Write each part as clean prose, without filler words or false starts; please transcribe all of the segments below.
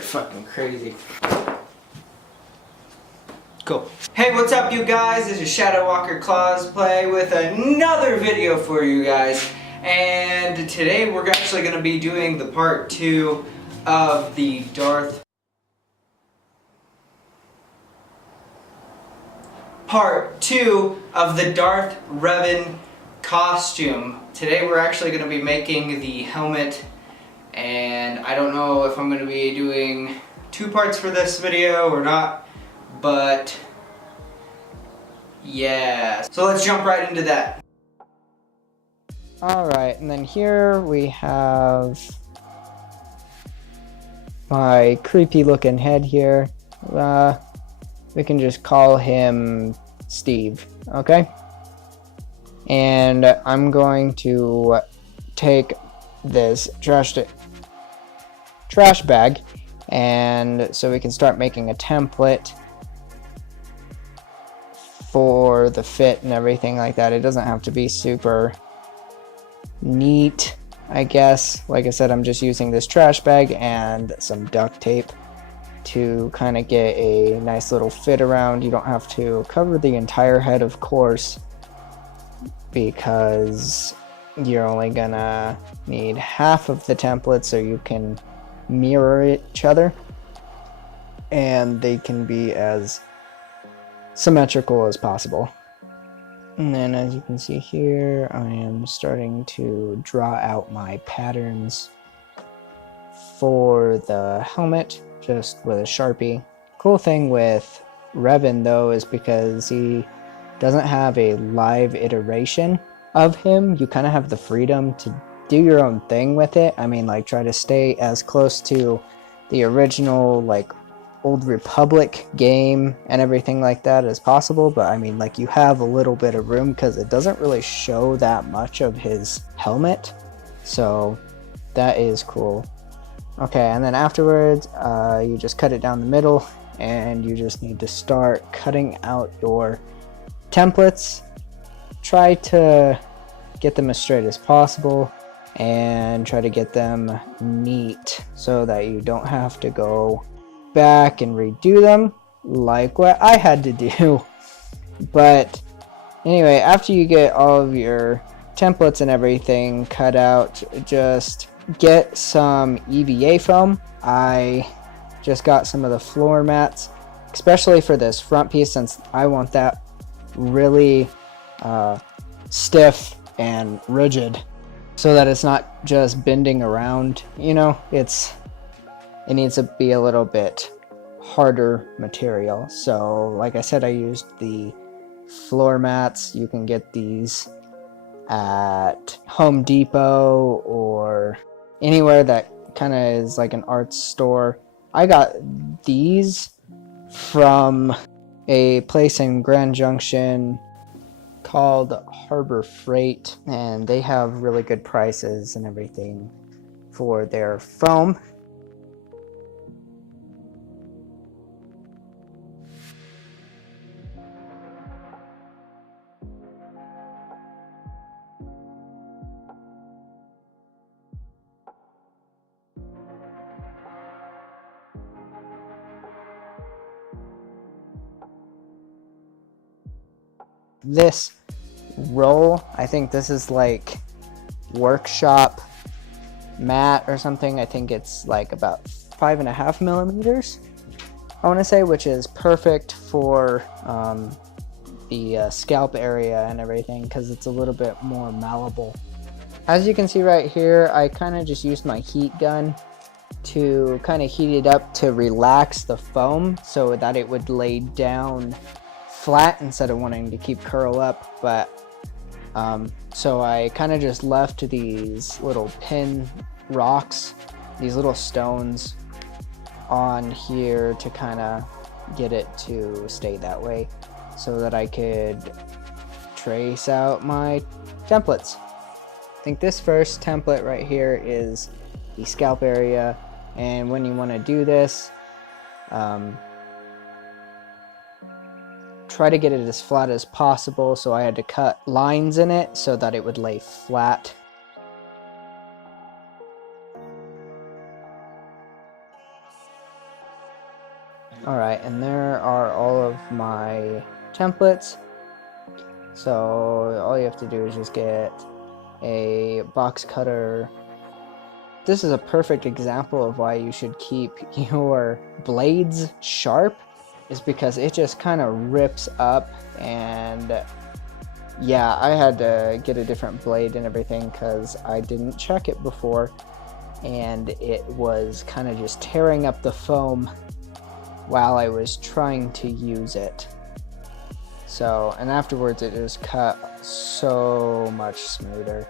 Fucking crazy. Cool. Hey, what's up, you guys? This is Shadow Walker Cosplay with another video for you guys. And today we're actually going to be doing the part 2 of the Darth Revan costume. Today we're actually going to be making the helmet. And I don't know if I'm going to be doing 2 parts for this video or not, but yeah. So let's jump right into that. Alright, and then here we have my creepy looking head here. We can just call him Steve, okay? And I'm going to take this trash bag, and so we can start making a template for the fit and everything like that. It doesn't have to be super neat, I guess. Like I said, I'm just using this trash bag and some duct tape to kind of get a nice little fit around. You don't have to cover the entire head, of course, because you're only gonna need half of the template so you can mirror each other and they can be as symmetrical as possible. And then, as you can see here, I am starting to draw out my patterns for the helmet just with a Sharpie. Cool thing with Revan though is because he doesn't have a live iteration of him, you kind of have the freedom to do your own thing with it. I mean, like, try to stay as close to the original, like, Old Republic game and everything like that as possible, but I mean, like, you have a little bit of room because it doesn't really show that much of his helmet, so that is cool. Okay, and then afterwards, you just cut it down the middle, and you just need to start cutting out your templates. Try to get them as straight as possible and try to get them neat so that you don't have to go back and redo them like what I had to do. But anyway, after you get all of your templates and everything cut out, just get some EVA foam. I just got some of the floor mats, especially for this front piece, since I want that really stiff and rigid so that it's not just bending around, you know. It needs to be a little bit harder material. So like I said, I used the floor mats. You can get these at Home Depot or anywhere that kind of is like an art store. I got these from a place in Grand Junction called Harbor Freight, and they have really good prices and everything for their foam. This roll, I think this is like workshop mat or something. I think it's like about 5.5 millimeters, I want to say, which is perfect for the scalp area and everything because it's a little bit more malleable. As you can see right here, I kind of just used my heat gun to kind of heat it up to relax the foam so that it would lay down flat instead of wanting to keep curl up. But so I kind of just left these little pin rocks, these little stones on here to kind of get it to stay that way so that I could trace out my templates. think this first template right here is the scalp area, and when you want to do this, try to get it as flat as possible, so I had to cut lines in it so that it would lay flat. Alright, and there are all of my templates. So all you have to do is just get a box cutter. This is a perfect example of why you should keep your blades sharp, is because it just kind of rips up. And yeah, I had to get a different blade and everything because I didn't check it before, and it was kind of just tearing up the foam while I was trying to use it. So, and afterwards it just cut so much smoother.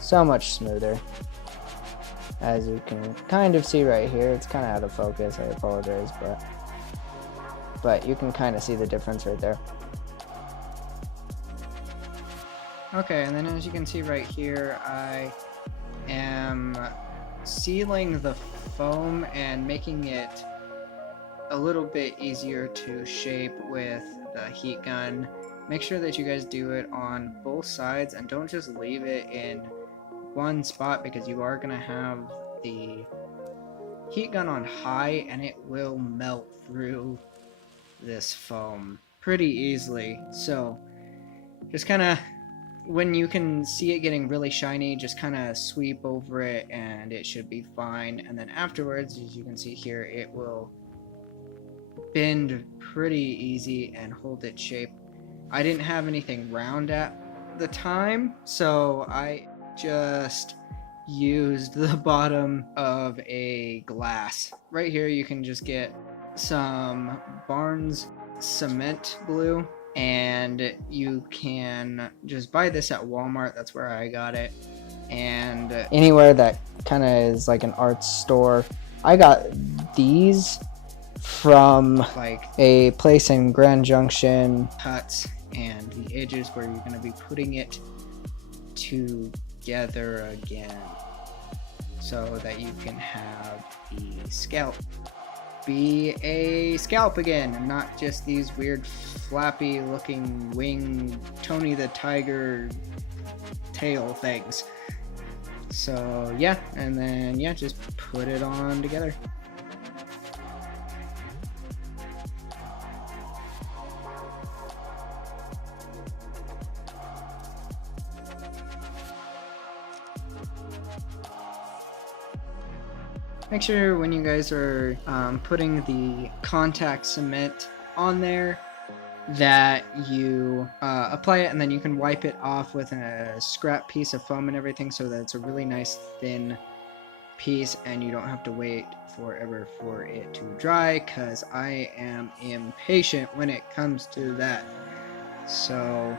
So much smoother. As you can kind of see right here, it's kind of out of focus, I apologize, but you can kind of see the difference right there. Okay, and then as you can see right here, I am sealing the foam and making it a little bit easier to shape with the heat gun. Make sure that you guys do it on both sides and don't just leave it in one spot, because you are going to have the heat gun on high and it will melt through this foam pretty easily. So just kind of, when you can see it getting really shiny, just kind of sweep over it and it should be fine. And then afterwards, as you can see here, it will bend pretty easy and hold its shape. I didn't have anything round at the time, so I just used the bottom of a glass. Right here you can just get some Barnes cement glue, and you can just buy this at Walmart. That's where I got it, and anywhere that kind of is like an art store. I got these from like a place in Grand Junction. Cuts and the edges where you're going to be putting it together again, so that you can have the scalp be a scalp again, and not just these weird flappy looking wing Tony the Tiger tail things. So yeah, and then yeah, just put it on together. Make sure when you guys are putting the contact cement on there that you apply it, and then you can wipe it off with a scrap piece of foam and everything, so that it's a really nice thin piece and you don't have to wait forever for it to dry, because I am impatient when it comes to that. So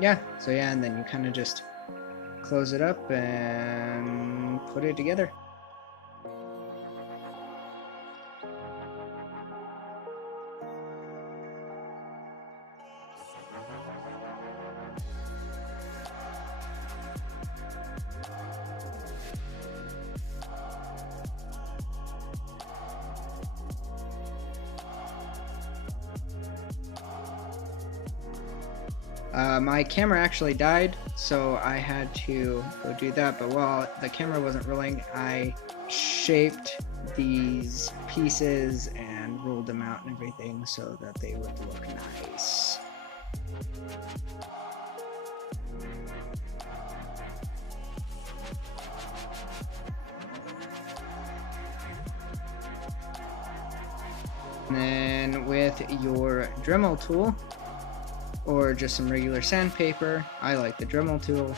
yeah, and then you kind of just close it up and put it together. My camera actually died, so I had to go do that, but while the camera wasn't rolling, I shaped these pieces and rolled them out and everything so that they would look nice. And then with your Dremel tool, or just some regular sandpaper, I like the Dremel tool,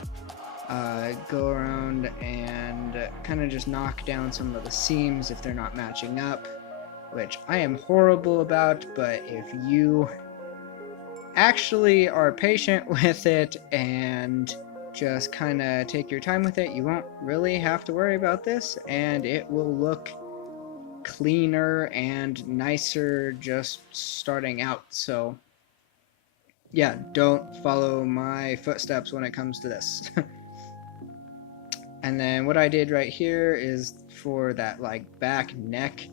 go around and kind of just knock down some of the seams if they're not matching up, which I am horrible about, but if you actually are patient with it and just kind of take your time with it. You won't really have to worry about this, and it will look cleaner and nicer just starting out. So yeah, don't follow my footsteps when it comes to this. And then what I did right here is for that like back neck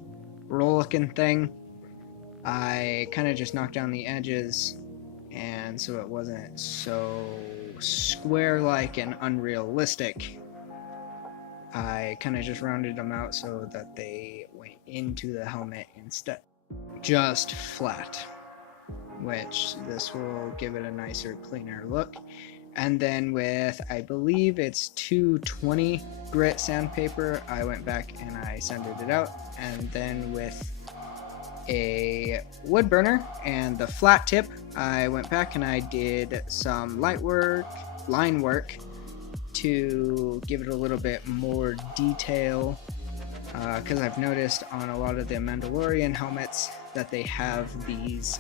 roll looking thing, I kind of just knocked down the edges, and so it wasn't so square like and unrealistic. I kind of just rounded them out so that they went into the helmet instead. Just flat, which this will give it a nicer, cleaner look. And then with, I believe it's 220 grit sandpaper, I went back and I sanded it out. And then with a wood burner and the flat tip, I went back and I did some line work to give it a little bit more detail, because I've noticed on a lot of the Mandalorian helmets that they have these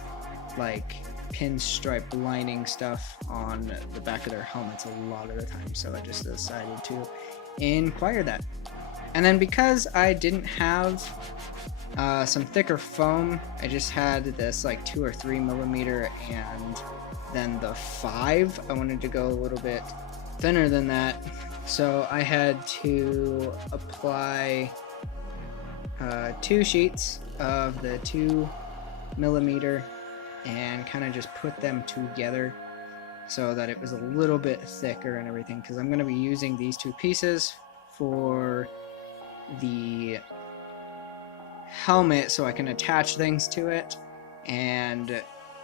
like pinstripe lining stuff on the back of their helmets a lot of the time, so I just decided to inquire that. And then because I didn't have some thicker foam, I just had this like 2 or 3 millimeter, and then the 5, I wanted to go a little bit thinner than that, so I had to apply 2 sheets of the 2 millimeter and kind of just put them together so that it was a little bit thicker and everything, because I'm going to be using these 2 pieces for the helmet so I can attach things to it. And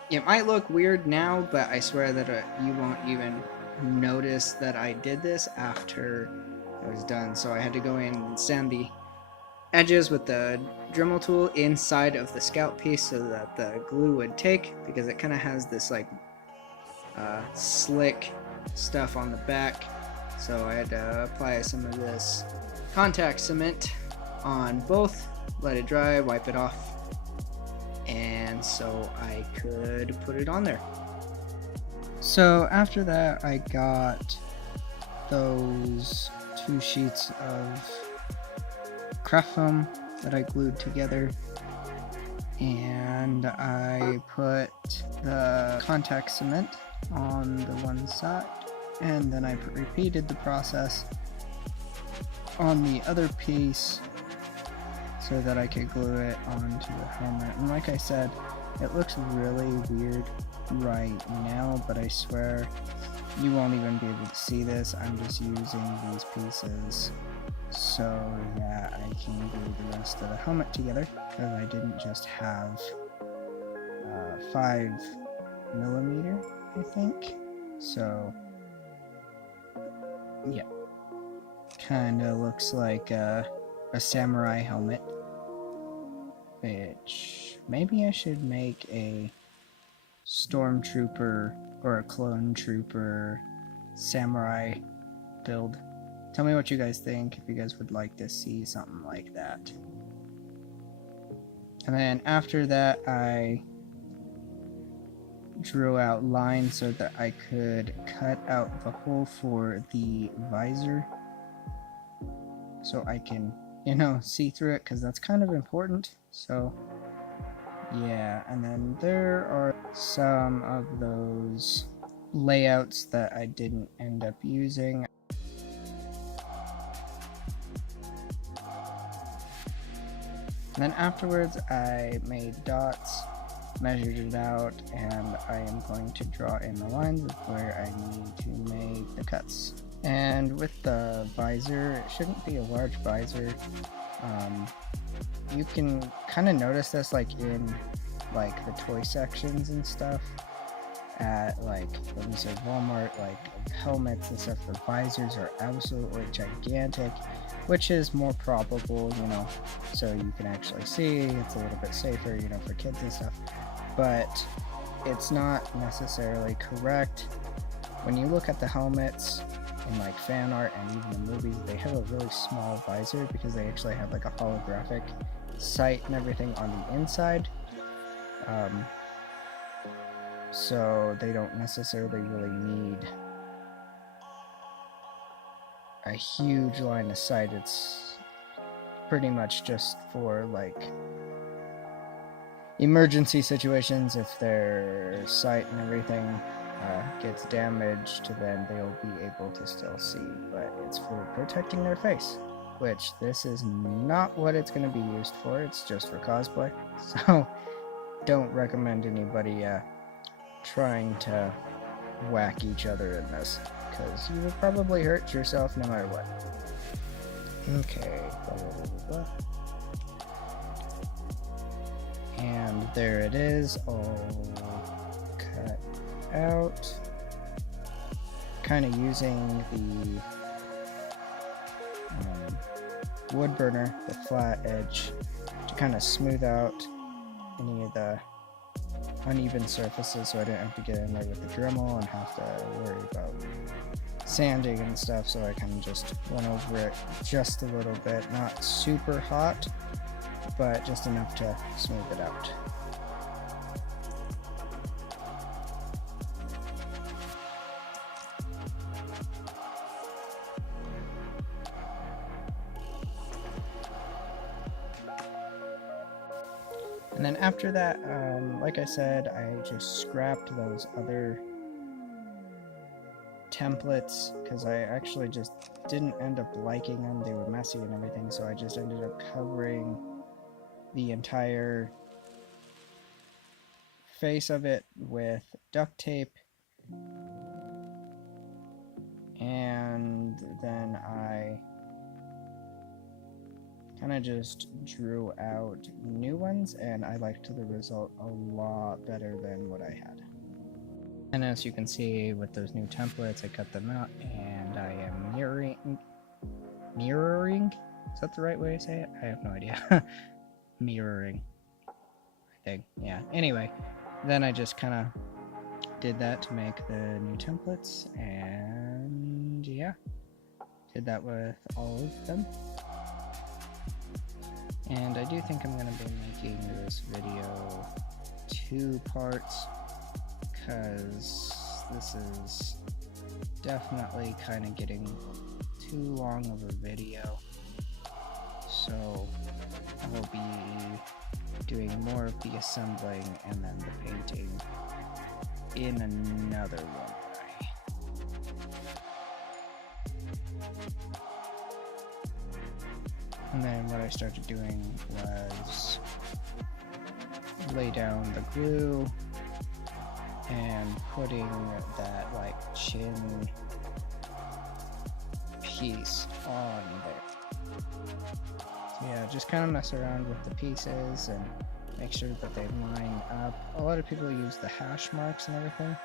it might look weird now, but I swear that you won't even notice that I did this after it was done. So I had to go in and sand the edges with the Dremel tool inside of the scalp piece so that the glue would take, because it kind of has this like slick stuff on the back. So I had to apply some of this contact cement on both, let it dry, wipe it off, and so I could put it on there. So after that, I got those 2 sheets of craft foam that I glued together, and I put the contact cement on the one side, and then I repeated the process on the other piece so that I could glue it onto the helmet. And like I said, it looks really weird right now, but I swear you won't even be able to see this. I'm just using these pieces so that I can glue the rest of the helmet together, because I didn't just have 5 millimeter, I think. So yeah, kind of looks like a samurai helmet, which maybe I should make a stormtrooper or a clone trooper samurai build. Tell me what you guys think, if you guys would like to see something like that. And then after that, I drew out lines so that I could cut out the hole for the visor, so I can, you know, see through it, because that's kind of important. So yeah, and then there are some of those layouts that I didn't end up using. And then afterwards I made dots, measured it out, and I am going to draw in the lines of where I need to make the cuts. And with the visor, it shouldn't be a large visor. You can kind of notice this like in like the toy sections and stuff at like, let me say Walmart, like helmets and stuff. The visors are absolutely gigantic, which is more probable, you know, so you can actually see. It's a little bit safer, you know, for kids and stuff, but it's not necessarily correct. When you look at the helmets in like fan art and even the movies, they have a really small visor because they actually have like a holographic sight and everything on the inside. So they don't necessarily really need a huge line of sight. It's pretty much just for like emergency situations. If their sight and everything gets damaged, then they'll be able to still see, but it's for protecting their face, which this is not what it's going to be used for. It's just for cosplay, so don't recommend anybody trying to whack each other in this, because you will probably hurt yourself no matter what. Okay, blah, blah, blah, blah. And there it is, all cut out. Kind of using the wood burner, the flat edge, to kind of smooth out any of the uneven surfaces, so I didn't have to get in there with the Dremel and have to worry about sanding and stuff. So I kind of just went over it just a little bit, not super hot, but just enough to smooth it out. And then after that, like I said, I just scrapped those other templates because I actually just didn't end up liking them. They were messy and everything, so I just ended up covering the entire face of it with duct tape, and then I kind of just drew out new ones, and I liked the result a lot better than what I had. And as you can see with those new templates, I cut them out, and I am mirroring? Is that the right way to say it? I have no idea. Mirroring, I think. Yeah, anyway, then I just kind of did that to make the new templates, and yeah, did that with all of them. And I do think I'm going to be making this video 2 parts, because this is definitely kind of getting too long of a video. So I will be doing more of the assembling and then the painting in another one. And then what I started doing was lay down the glue and putting that like chin piece on there. So yeah, just kind of mess around with the pieces and make sure that they line up. A lot of people use the hash marks and everything,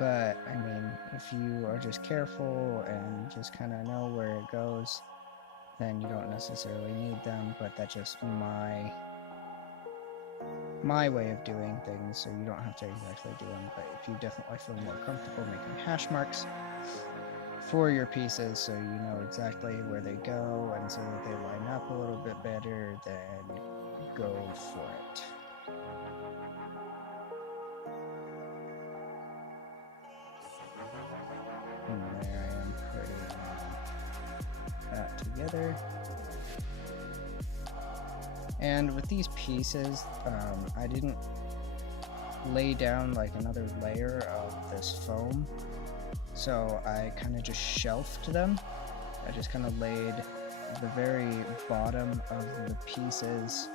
but I mean, if you are just careful and just kind of know where it goes, then you don't necessarily need them. But that's just my way of doing things, so you don't have to exactly do them. But if you definitely feel more comfortable making hash marks for your pieces, so you know exactly where they go and so that they line up a little bit better, then go for it. And there I am putting that together. And with these pieces, I didn't lay down like another layer of this foam, so I kind of just shelved them. I just kind of laid the very bottom of the pieces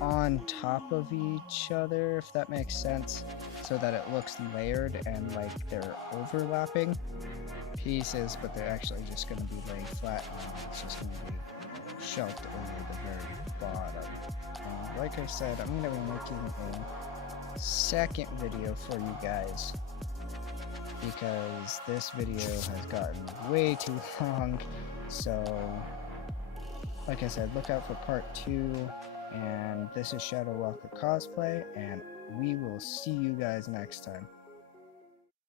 on top of each other, if that makes sense, so that it looks layered and like they're overlapping pieces, but they're actually just going to be laying flat, and it's just going to be shelved over the very bottom. And like I said, I'm going to be making a second video for you guys, because this video has gotten way too long. So like I said, look out for part 2, and this is Shadow Walker Cosplay, and we will see you guys next time.